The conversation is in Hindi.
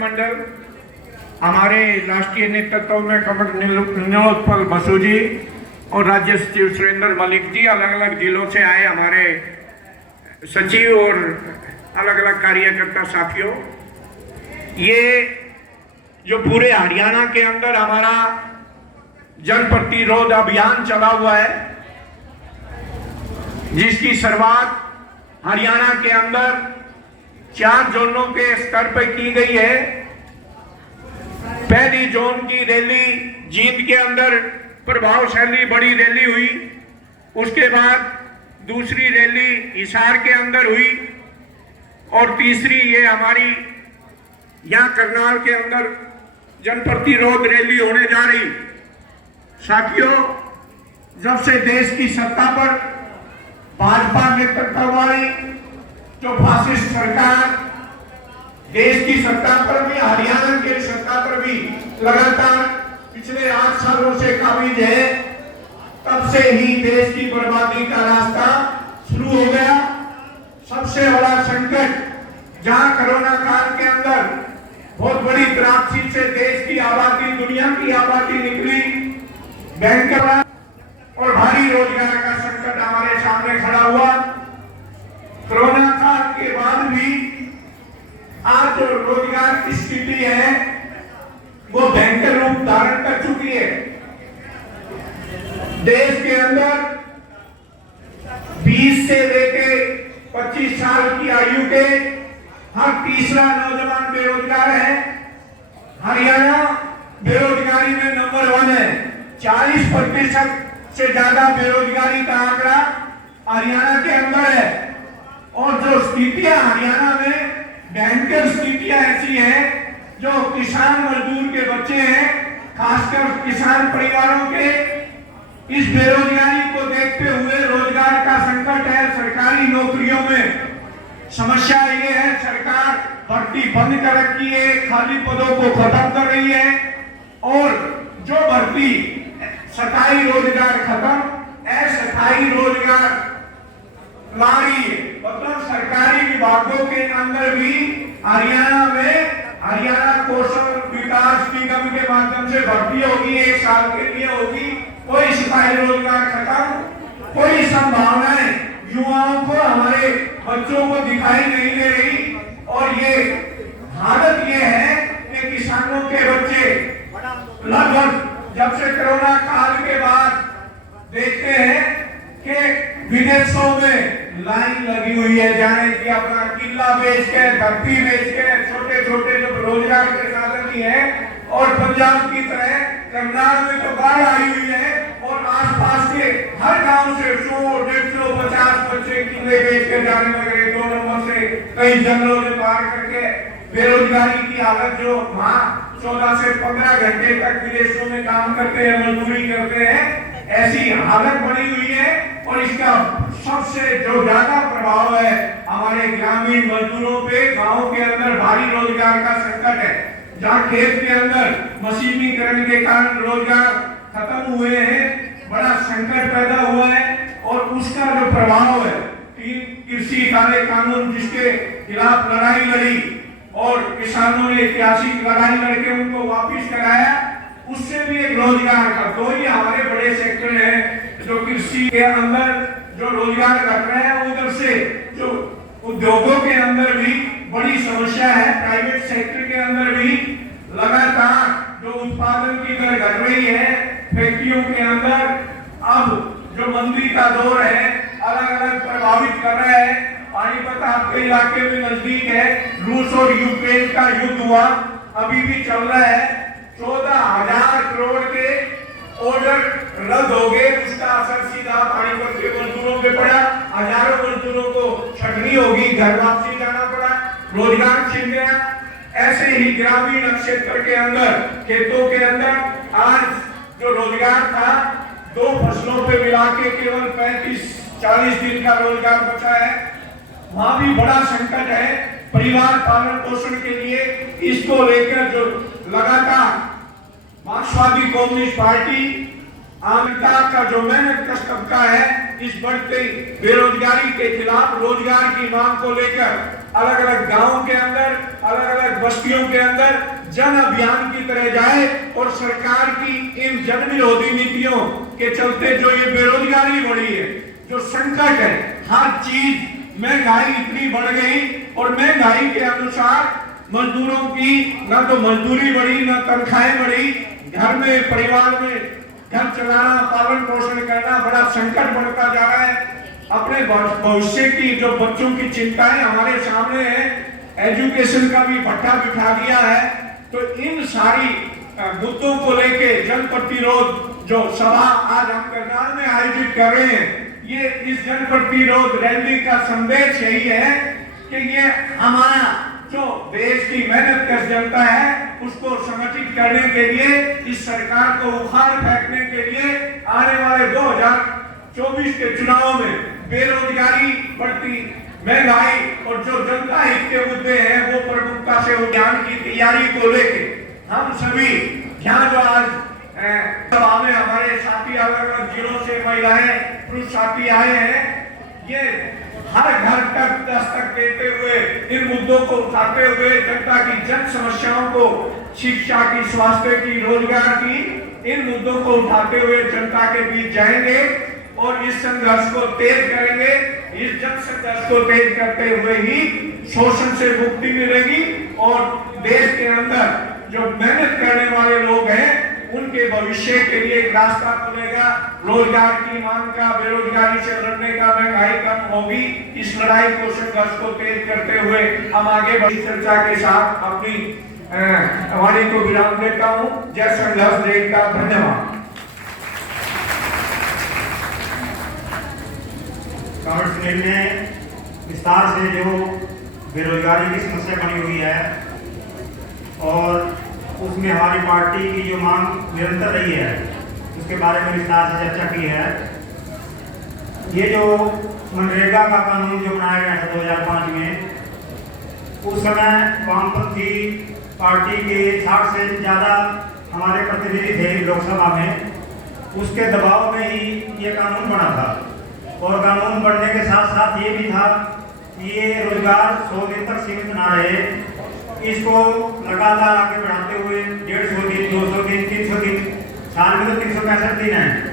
मंडल हमारे राष्ट्रीय नेतृत्व में कमर नीलोत्पल बसु जी और राज्य सचिव सुरेंद्र मलिक जी, अलग अलग जिलों से आए हमारे सचिव और अलग अलग कार्यकर्ता साथियों, ये जो पूरे हरियाणा के अंदर हमारा जन प्रतिरोध अभियान चला हुआ है, जिसकी शुरुआत हरियाणा के अंदर 4 जोनों के स्तर पर की गई है। पहली जोन की रैली जींद के अंदर प्रभावशाली बड़ी रैली हुई, उसके बाद दूसरी रैली हिसार के अंदर हुई और तीसरी ये हमारी यहाँ करनाल के अंदर जन प्रतिरोध रैली होने जा रही। साथियों, जब से देश की सत्ता पर भाजपा नेतृत्व वाली जो फासिस्ट सरकार देश की सत्ता पर भी, हरियाणा की सत्ता पर भी लगातार पिछले 8 सालों से काबिज है, तब से ही देश की बर्बादी का रास्ता शुरू हो गया। सबसे बड़ा संकट जहां कोरोना काल के अंदर बहुत बड़ी त्रासदी से देश की आबादी, दुनिया की आबादी निकली, भयंकर और भारी रोजगार का संकट हमारे सामने खड़ा हुआ। कोरोना काल के बाद भी आज जो रोजगार की स्थिति है वो भयंकर रूप धारण कर चुकी है। देश के अंदर 20 से लेके 25 साल की आयु के हर तीसरा नौजवान बेरोजगार है। हरियाणा बेरोजगारी में नंबर 1 है। 40% से ज्यादा बेरोजगारी का आंकड़ा हरियाणा के अंदर है। और जो स्थितियां हरियाणा में भयंकर स्थितियां ऐसी हैं, जो किसान मजदूर के बच्चे हैं, खासकर किसान परिवारों के, इस बेरोजगारी को देखते हुए रोजगार का संकट है। सरकारी नौकरियों में समस्या ये है, सरकार भर्ती बंद कर रखी है, खाली पदों को खत्म कर रही है और जो भर्ती स्थायी रोजगार खत्म, अस्थायी रोजगार ला रही है। मतलब सरकारी विभागों के अंदर भी हरियाणा में हरियाणा कौशल विकास निगम के माध्यम से भर्ती होगी, 1 साल के लिए होगी। कोई स्थायी रोजगार खत्म, कोई संभावनाएं युवाओं को, हमारे बच्चों को दिखाई नहीं दे रही। और ये हालत ये है कि किसानों के बच्चे लगभग जब से कोरोना काल के बाद देखते हैं कि विदेशों में लाइन लगी हुई है जाने की, अपना किला बेच के, धरती बेच के, छोटे छोटे जो रोजगार के साधन ही है। और पंजाब की तरह करनाल में तो बाढ़ आई हुई है और आसपास के हर गांव से 100, 150, 50 बच्चे किले बेच के जाने लगे। 2 नंबर से कई जंगलों में पार करके बेरोजगारी की हालत, जो वहां 14 से 15 घंटे तक विदेशों में काम करते हैं, मजदूरी करते हैं, ऐसी हालत बनी हुई है। और इसका सबसे जो ज्यादा प्रभाव है हमारे ग्रामीण मजदूरों पे। गांव के अंदर भारी रोजगार का संकट है, जहां खेत के अंदर मशीनीकरण के कारण रोजगार खत्म हुए हैं, बड़ा संकट पैदा हुआ है। और उसका जो प्रभाव है, कृषि काले कानून जिसके खिलाफ लड़ाई लड़ी और किसानों ने ऐतिहासिक लड़ाई लड़के उनको वापिस कराया, उससे भी एक रोजगार का 2 ही हमारे बड़े सेक्टर हैं जो कृषि के अंदर जो रोजगार घट रहे हैं। उधर से जो उद्योगों के अंदर भी बड़ी समस्या है, प्राइवेट सेक्टर के अंदर भी लगातार जो उत्पादन की दर घट रही है फैक्ट्रियों के अंदर। अब जो मंदी का दौर है अलग अलग प्रभावित कर रहा है। पानीपत आपके इलाके में नजदीक है, रूस और यूक्रेन का युद्ध हुआ, अभी भी चल रहा है। 14,000 करोड़ के ऑर्डर रद्द हो गए, उसका असर सीधा पानीपत के मजदूरों पे पड़ा। हजारों मजदूरों को छटनी होगी, घर वापसी जाना पड़ा, रोजगार छिन गया। ऐसे ही ग्रामीण क्षेत्र के अंदर, खेतों के अंदर आज जो रोजगार था 2 फसलों पे मिला के केवल 35-40 दिन का रोजगार बचा है, वहां भी बड़ा संकट है। परिवार पालन पोषण के लिए इसको लेकर जो लगातार मार्क्सवादी कम्युनिस्ट पार्टी आमता का जो मेहनत का तबका है, इस बढ़ते बेरोजगारी के खिलाफ रोजगार की मांग को लेकर अलग अलग गांवों के अंदर, अलग अलग बस्तियों के अंदर जन अभियान की तरह जाए और सरकार की इन जन विरोधी नीतियों के चलते जो ये बेरोजगारी बढ़ी है, जो संकट है, हर चीज महंगाई इतनी बढ़ गई और महंगाई के अनुसार मजदूरों की ना तो मजदूरी बढ़ी ना तनख्वाहें बढ़ी, घर में परिवार में घर चलाना, पालन पोषण करना बड़ा संकट बढ़ता जा रहा है। अपने भविष्य की जो बच्चों की चिंताएं हमारे सामने है, एजुकेशन का भी भट्टा बिठा दिया है। तो इन सारी मुद्दों को लेके जन प्रतिरोध जो सभा आज हम करनाल में आयोजित कर रहे हैं, ये इस जन प्रतिरोध रैली का संदेश यही है कि ये हमारा जो देश की मेहनत कर जनता है उसको संगठित करने के लिए, इस सरकार को उखाड़ फेंकने के लिए आने वाले 2024 के चुनाव में बेरोजगारी बढ़ती, महंगाई और जो जनता हित के मुद्दे हैं वो प्रमुखता से अभियान की तैयारी को लेके हम सभी यहाँ जो आज सभा में हमारे साथी अलग अलग जिलों से महिलाएं पुरुष साथी आए हैं, ये हर घर तक दस्तक देते हुए इन मुद्दों को उठाते हुए जनता की जन समस्याओं को, शिक्षा की, स्वास्थ्य की, रोजगार की, इन मुद्दों को उठाते हुए जनता के बीच जाएंगे और इस संघर्ष को तेज करेंगे। इस जन संघर्ष को तेज करते हुए ही शोषण से मुक्ति मिलेगी और देश के अंदर जो मेहनत करने वाले लोग हैं उनके भविष्य के लिए एक रास्ता खुलेगा। रोजगार की मांग का, बेरोजगारी से लड़ने का, महंगाई कम होगी। इस लड़ाई को, संघर्ष को तेज करते हुए हम आगे बढ़ी चर्चा के साथ अपनी वाणी को विराम देता हूँ। जय संघर्ष देश का, धन्यवाद। कांग्रेस ने विस्तार से जो बेरोजगारी की समस्या बनी हुई है और उसमें हमारी पार्टी की जो मांग निरंतर रही है उसके बारे में विस्तार से चर्चा की है। ये जो मनरेगा का कानून जो बनाया गया था 2005 में, उस समय वामपंथी पार्टी के 60 से ज़्यादा हमारे प्रतिनिधि थे लोकसभा में, उसके दबाव में ही ये कानून बना था। और कानून बनने के साथ साथ ये भी था कि ये रोजगार 100 दिन तक सीमित ना रहे, इसको लगातार आगे बढ़ाते हुए 150 दिन, 200 दिन, 300 दिन, साल में तो 365 दिन है,